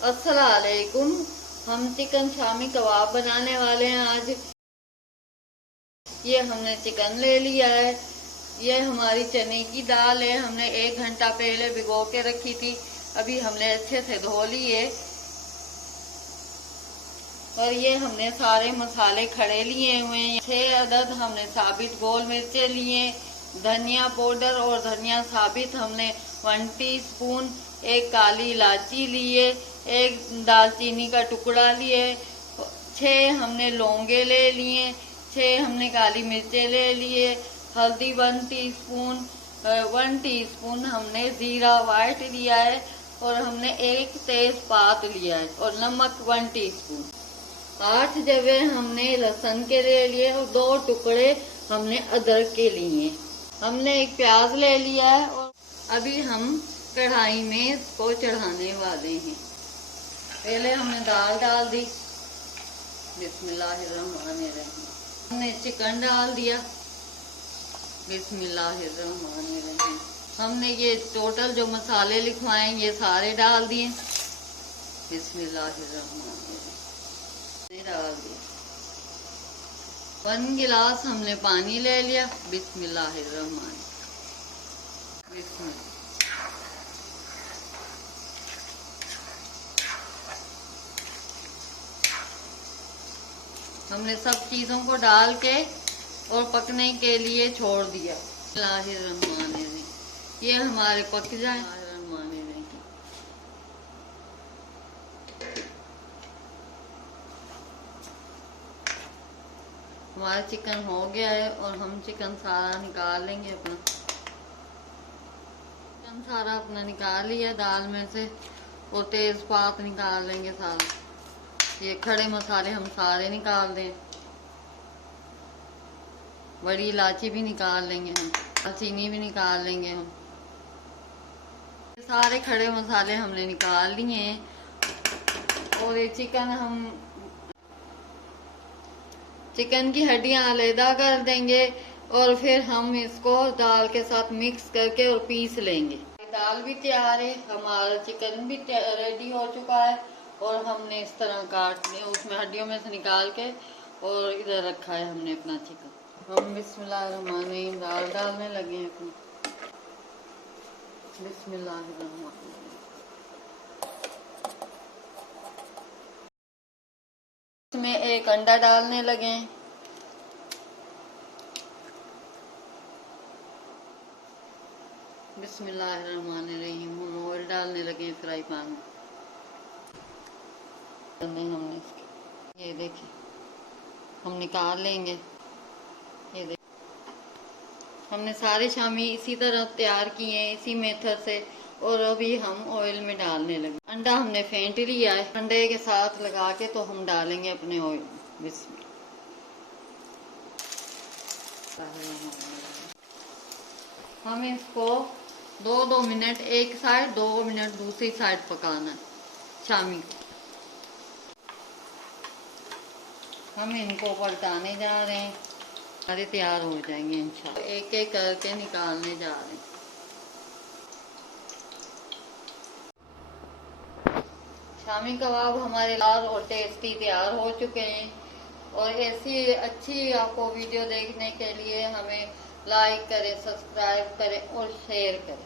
अस्सलामुअलैकुम। हम चिकन शामी कबाब बनाने वाले हैं आज। ये हमने चिकन ले लिया है। ये हमारी चने की दाल है, हमने 1 घंटा पहले भिगो के रखी थी। अभी हमने अच्छे से धो ली है। और ये हमने सारे मसाले खड़े लिए हुए हैं। 6 अदद हमने साबित गोल मिर्चे लिए। धनिया पाउडर और धनिया साबित हमने 1 टीस्पून, एक काली इलायची लिए, एक दालचीनी का टुकड़ा लिए, 6 हमने लौंगे ले लिए, 6 हमने काली मिर्चें ले लिए, हल्दी 1 टीस्पून, 1 टीस्पून हमने जीरा वाइट लिया है, और हमने एक तेजपात लिया है, और नमक 1 टीस्पून। 8 जवे हमने लहसुन के ले लिए, और 2 टुकड़े हमने अदरक के लिए। हमने एक प्याज ले लिया है, और अभी हम कढ़ाई में इसको चढ़ाने वाले हैं। पहले हमने दाल डाल दी, बिस्मिल्लाहिर्रहमानिर्रहीम। हमने चिकन डाल दिया, बिस्मिल्लाहिर्रहमानिर्रहीम। हमने ये टोटल जो मसाले लिखवाए ये सारे डाल दिए, बिस्मिल्लाहिर्रहमानिर्रहीम। डाल दिया। 1 गिलास हमने पानी ले लिया, बिस्मिल्लाहिर्रहमानिर्रहीम। बिस्मिल्लाह। हमने सब चीजों को डाल के और पकने के लिए छोड़ दिया। बिस्मिल्लाहिर्रहमानिर्रहीम। ये हमारे पक जाए। हमारा चिकन हो गया है, और हम चिकन सारा निकाल लेंगे अपना। चिकन सारा अपना निकाल लिया दाल में से, और तेजपात निकाल लेंगे सारा। ये खड़े मसाले हम सारे निकाल दें। बड़ी इलायची भी निकाल लेंगे हम, दालचीनी भी निकाल लेंगे हम। सारे खड़े मसाले हमने निकाल लिए हैं। और ये चिकन की हड्डियां अलग कर देंगे, और फिर हम इसको दाल के साथ मिक्स करके और पीस लेंगे। दाल भी तैयार है, हमारा चिकन भी रेडी हो चुका है, और हमने इस तरह काट लिया, उसमें हड्डियों में से निकाल के, और इधर रखा है हमने अपना चिकन। हम बिस्मिल्लाहिर्रहमानिर्रहीम दाल डालने लगे हैं अपनी। बिस्मिल्लाहिर्रहमानिर्रहीम। इसमें एक अंडा डालने लगे हैं। बिस्मिल्लाहिर्रहमानिर्रहीम। हम ऑयल डालने लगे हैं फ्राई पैन में। हमने इसके ये देखिए, हम निकाल लेंगे। ये देखिए, हमने सारे शामी इसी तरह तैयार किए हैं, इसी मेथड से। और अभी हम ऑयल में डालने लगे। अंडा हमने फेंट लिया है, अंडे के साथ लगा के तो हम डालेंगे अपने ऑयल में। हम इसको 2-2 मिनट एक साइड, 2 मिनट दूसरी साइड पकाना है शामी को। हम इनको पलटाने जा रहे हैं, सारे तैयार हो जाएंगे इंशाल्लाह। एक एक करके निकालने जा रहे हैं। शामी कबाब हमारे लाल और टेस्टी तैयार हो चुके हैं। और ऐसी अच्छी आपको वीडियो देखने के लिए हमें लाइक करें, सब्सक्राइब करें और शेयर करें।